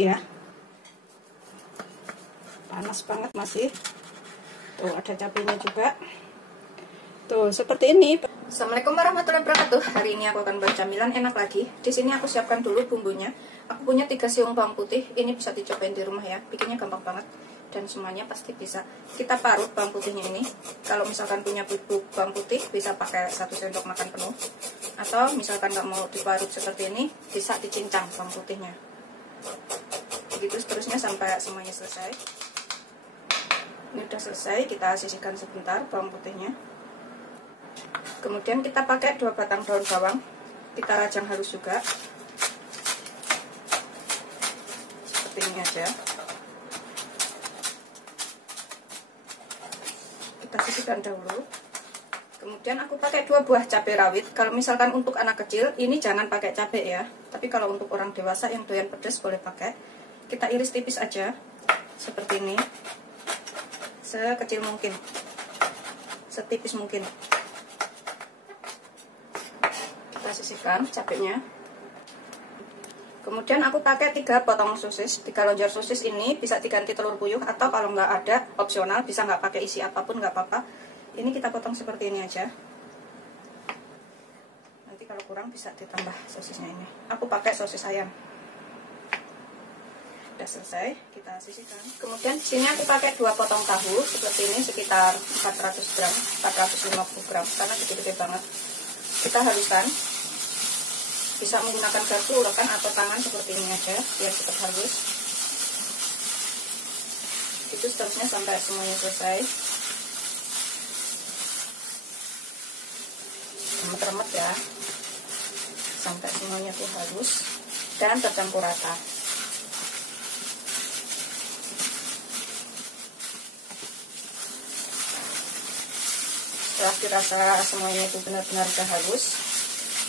ya. Panas banget masih. Tuh ada cabenya juga. Tuh seperti ini. Assalamualaikum warahmatullahi wabarakatuh. Hari ini aku akan buat camilan enak lagi. Di sini aku siapkan dulu bumbunya. Aku punya 3 siung bawang putih. Ini bisa dicobain di rumah ya. Bikinnya gampang banget dan semuanya pasti bisa. Kita parut bawang putihnya ini. Kalau misalkan punya bubuk bawang putih bisa pakai 1 sendok makan penuh. Atau misalkan nggak mau diparut seperti ini, bisa dicincang bawang putihnya. Begitu seterusnya sampai semuanya selesai. Ini udah selesai, kita sisihkan sebentar bawang putihnya. Kemudian kita pakai 2 batang daun bawang. Kita rajang halus juga. Seperti ini aja. Kita sisihkan dahulu. Kemudian aku pakai 2 buah cabai rawit. Kalau misalkan untuk anak kecil, ini jangan pakai cabai ya. Tapi kalau untuk orang dewasa yang doyan pedas boleh pakai. Kita iris tipis aja. Seperti ini. Sekecil mungkin. Setipis mungkin. Kita sisihkan cabenya. Kemudian aku pakai 3 potong sosis. 3 lonjor sosis ini bisa diganti telur puyuh, atau kalau nggak ada opsional bisa nggak pakai isi apapun nggak apa-apa. Ini kita potong seperti ini aja. Nanti kalau kurang bisa ditambah sosisnya ini. Aku pakai sosis ayam. Udah selesai, kita sisihkan. Kemudian di sini aku pakai 2 potong tahu seperti ini, sekitar 400 gram, 450 gram karena gede-gede banget. Kita haluskan. Bisa menggunakan garpu, ulekan, atau tangan seperti ini aja biar cepat halus. Itu seterusnya sampai semuanya selesai. Remet-remet ya, sampai semuanya tuh halus dan tercampur rata. Setelah dirasa semuanya itu benar-benar udah halus,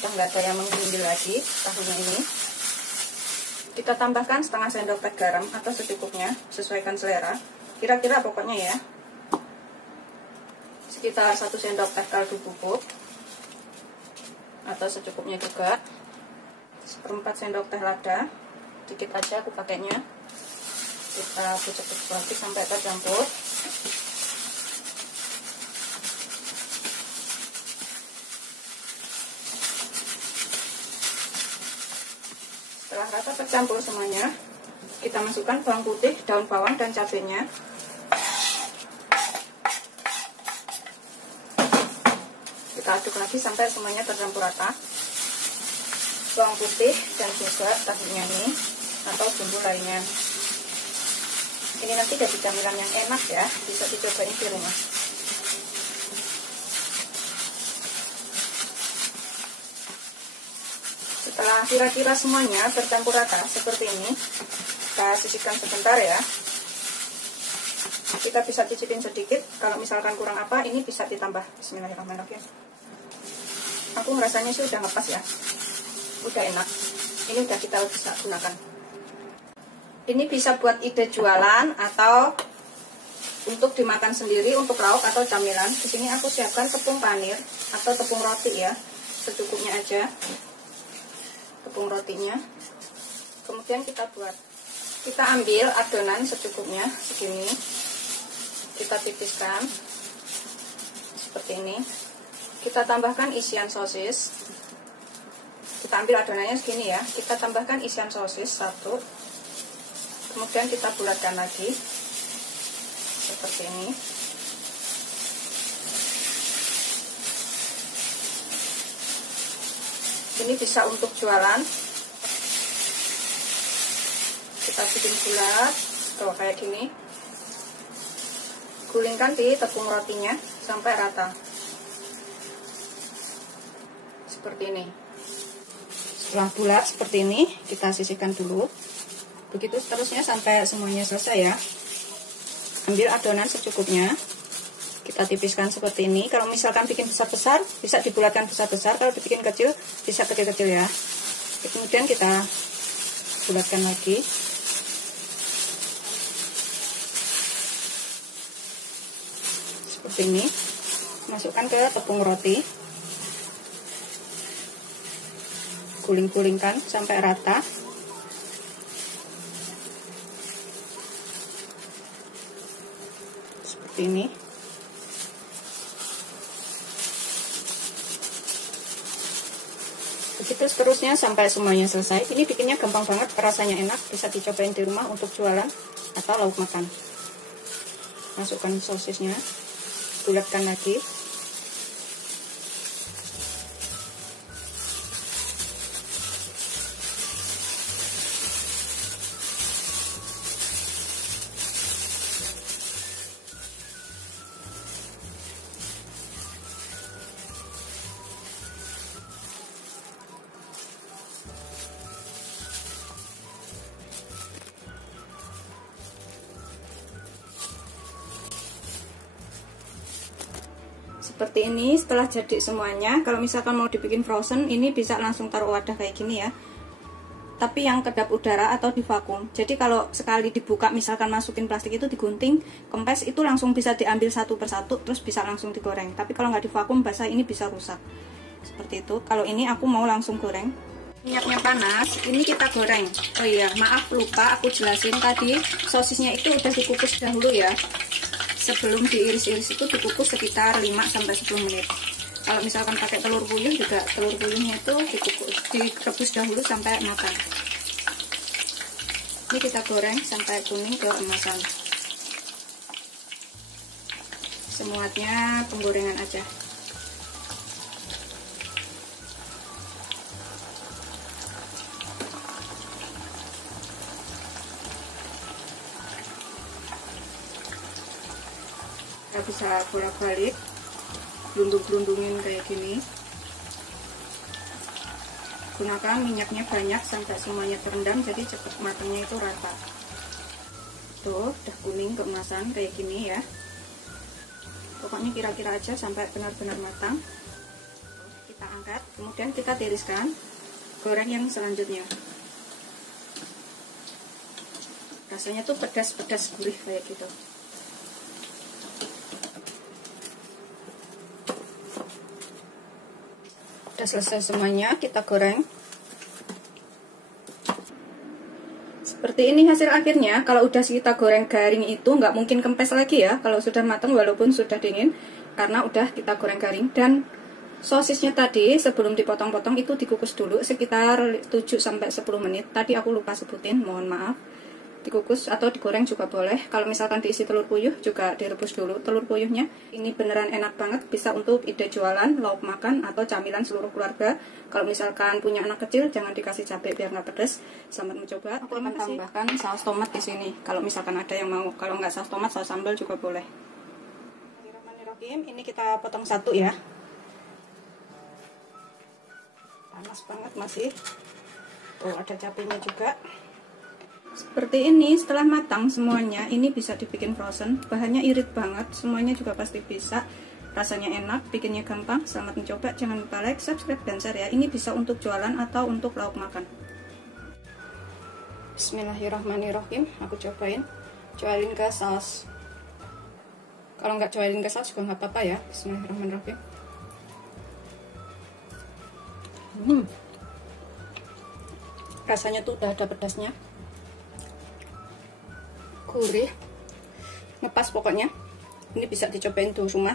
udah nggak ada yang menggundil lagi tahunya ini, kita tambahkan setengah sendok teh garam atau secukupnya, sesuaikan selera. Kira-kira pokoknya ya, sekitar 1 sendok teh kaldu bubuk atau secukupnya juga. 1/4 sendok teh lada, dikit aja aku pakainya. Kita kucek-kucek lagi sampai tercampur. Setelah rata tercampur semuanya, kita masukkan bawang putih, daun bawang, dan cabenya. Kita aduk lagi sampai semuanya tercampur rata. Bawang putih dan juga tahunya ini atau bumbu lainnya. Ini nanti jadi camilan yang enak ya, bisa dicobain di rumah. Setelah kira-kira semuanya tercampur rata seperti ini, kita sisihkan sebentar ya. Kita bisa cicipin sedikit, kalau misalkan kurang apa ini bisa ditambah. Bismillahirrahmanirrahim. Aku ngerasanya sih udah ngepas ya, udah enak. Ini udah kita bisa gunakan. Ini bisa buat ide jualan atau untuk dimakan sendiri untuk lauk atau camilan. Di sini aku siapkan tepung panir atau tepung roti ya, secukupnya aja. Tepung rotinya. Kemudian kita ambil adonan secukupnya segini, kita tipiskan seperti ini. Kita tambahkan isian sosis. Kita ambil adonannya segini ya, kita tambahkan isian sosis 1. Kemudian kita bulatkan lagi seperti ini. Ini bisa untuk jualan. Kita bikin bulat, tuh kayak gini. Gulingkan di tepung rotinya sampai rata. Seperti ini. Setelah bulat seperti ini, kita sisihkan dulu. Begitu seterusnya sampai semuanya selesai ya. Ambil adonan secukupnya. Kita tipiskan seperti ini. Kalau misalkan bikin besar-besar, bisa dibulatkan besar-besar. Kalau dibikin kecil, bisa kecil-kecil ya. Kemudian kita bulatkan lagi. Seperti ini. Masukkan ke tepung roti. Guling-gulingkan sampai rata. seperti ini. Begitu seterusnya sampai semuanya selesai. Ini bikinnya gampang banget, rasanya enak, bisa dicobain di rumah untuk jualan atau lauk makan. Masukkan sosisnya, bulatkan lagi. Seperti ini. Setelah jadi semuanya, kalau misalkan mau dibikin frozen, ini bisa langsung taruh wadah kayak gini ya, tapi yang kedap udara atau di vakum. Jadi kalau sekali dibuka, misalkan masukin plastik itu digunting, kempes itu langsung bisa diambil satu persatu, terus bisa langsung digoreng. Tapi kalau nggak di vakum basah, ini bisa rusak. Seperti itu. Kalau ini aku mau langsung goreng. Minyaknya panas, ini kita goreng. Oh iya, maaf lupa aku jelasin tadi, sosisnya itu udah dikukus dahulu ya. Sebelum diiris-iris itu dikukus sekitar 5-10 menit. Kalau misalkan pakai telur puyuh juga, telur puyuhnya itu direbus dahulu sampai matang. Ini kita goreng sampai kuning keemasan. Semuanya penggorengan aja. Kita bisa bolak-balik, gelundung-gelundungin kayak gini. Gunakan minyaknya banyak sampai semuanya terendam, jadi cepat matangnya itu rata. Tuh, udah kuning keemasan kayak gini ya. Pokoknya kira-kira aja sampai benar-benar matang. Kita angkat, kemudian kita tiriskan. Goreng yang selanjutnya. Rasanya tuh pedas-pedas gurih kayak gitu. Udah selesai semuanya, kita goreng. Seperti ini hasil akhirnya. Kalau udah kita goreng garing itu nggak mungkin kempes lagi ya kalau sudah matang walaupun sudah dingin, karena udah kita goreng garing. Dan sosisnya tadi sebelum dipotong-potong itu dikukus dulu sekitar 7-10 menit. Tadi aku lupa sebutin, mohon maaf. Dikukus atau digoreng juga boleh. Kalau misalkan diisi telur puyuh juga direbus dulu telur puyuhnya. Ini beneran enak banget, bisa untuk ide jualan, lauk makan, atau camilan seluruh keluarga. Kalau misalkan punya anak kecil jangan dikasih cabai biar nggak pedas. Selamat mencoba. Aku akan tambahkan saus tomat di sini kalau misalkan ada yang mau. Kalau nggak saus tomat, saus sambal juga boleh. Ini kita potong satu ya. Panas banget masih. Tuh ada cabenya juga. Seperti ini. Setelah matang semuanya, ini bisa dibikin frozen. Bahannya irit banget, semuanya juga pasti bisa. Rasanya enak, bikinnya gampang. Selamat mencoba. Jangan lupa like, subscribe, dan share ya. Ini bisa untuk jualan atau untuk lauk makan. Bismillahirrahmanirrahim. Aku cobain. Cobain ke saus. Kalau nggak cobain ke saus juga nggak apa-apa ya. Bismillahirrahmanirrahim. Rasanya tuh udah ada pedasnya, gurih, ngepas pokoknya. Ini bisa dicobain tuh rumah.